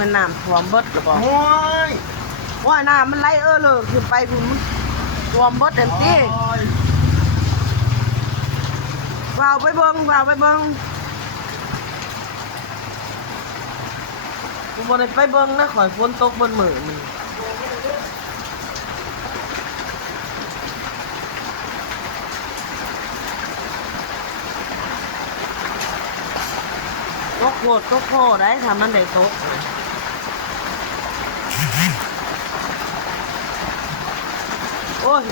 มันน้ำท่วมเบิดหรือเปล่า โอ้ย ว่าน้ำมันไหลเลยขึ้นไปคุณท่วมเบิดเต็มที่ว่าวไปเบิ้งกูบ่ได้ไปเบิ้งนะข่อยฝนตกบนมือมันตกโคตรได้ทำมันได้ตกโอ้ย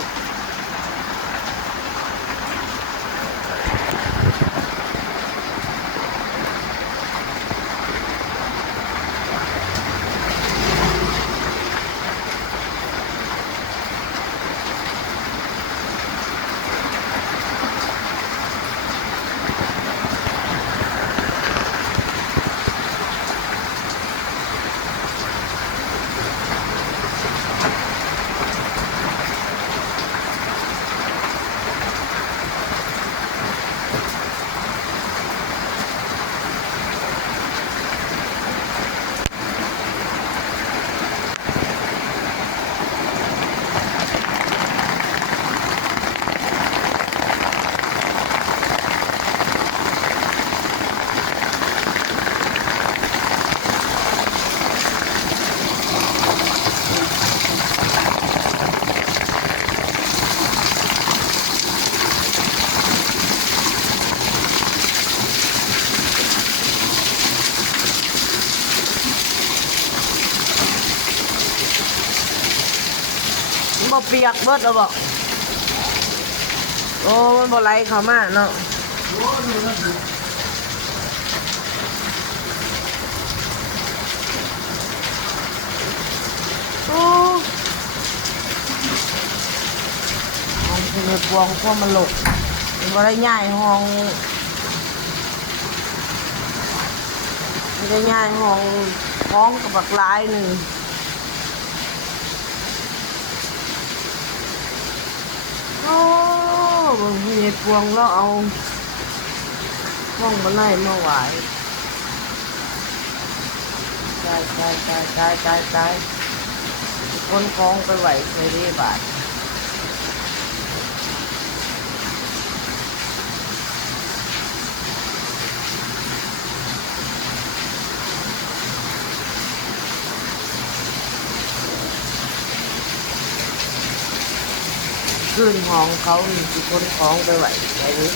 บ่เปียกเบิดแล้วบอกโอ้มันบ่ไหลเข้ามาเนาะโอ้ห้องคือพวงพวกมันหลกมันบ่ได้ย้ายห้องไม่ได้ย้ายห้องห้องกับบักหลายหนึ่งโอ้บางทีพวงแล้วเอาห้องมาไล่มาไหวตายคนคล้องไปไหวเคยได้บาทขึ้นห้องเขามีคนคล้องไปไหวไปนี้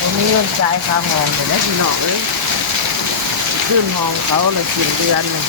วันนี้เงินจ่ายค่าห้องเลยนะพี่น้องเลยขึ้นห้องเขาเลยกินเดือนเลย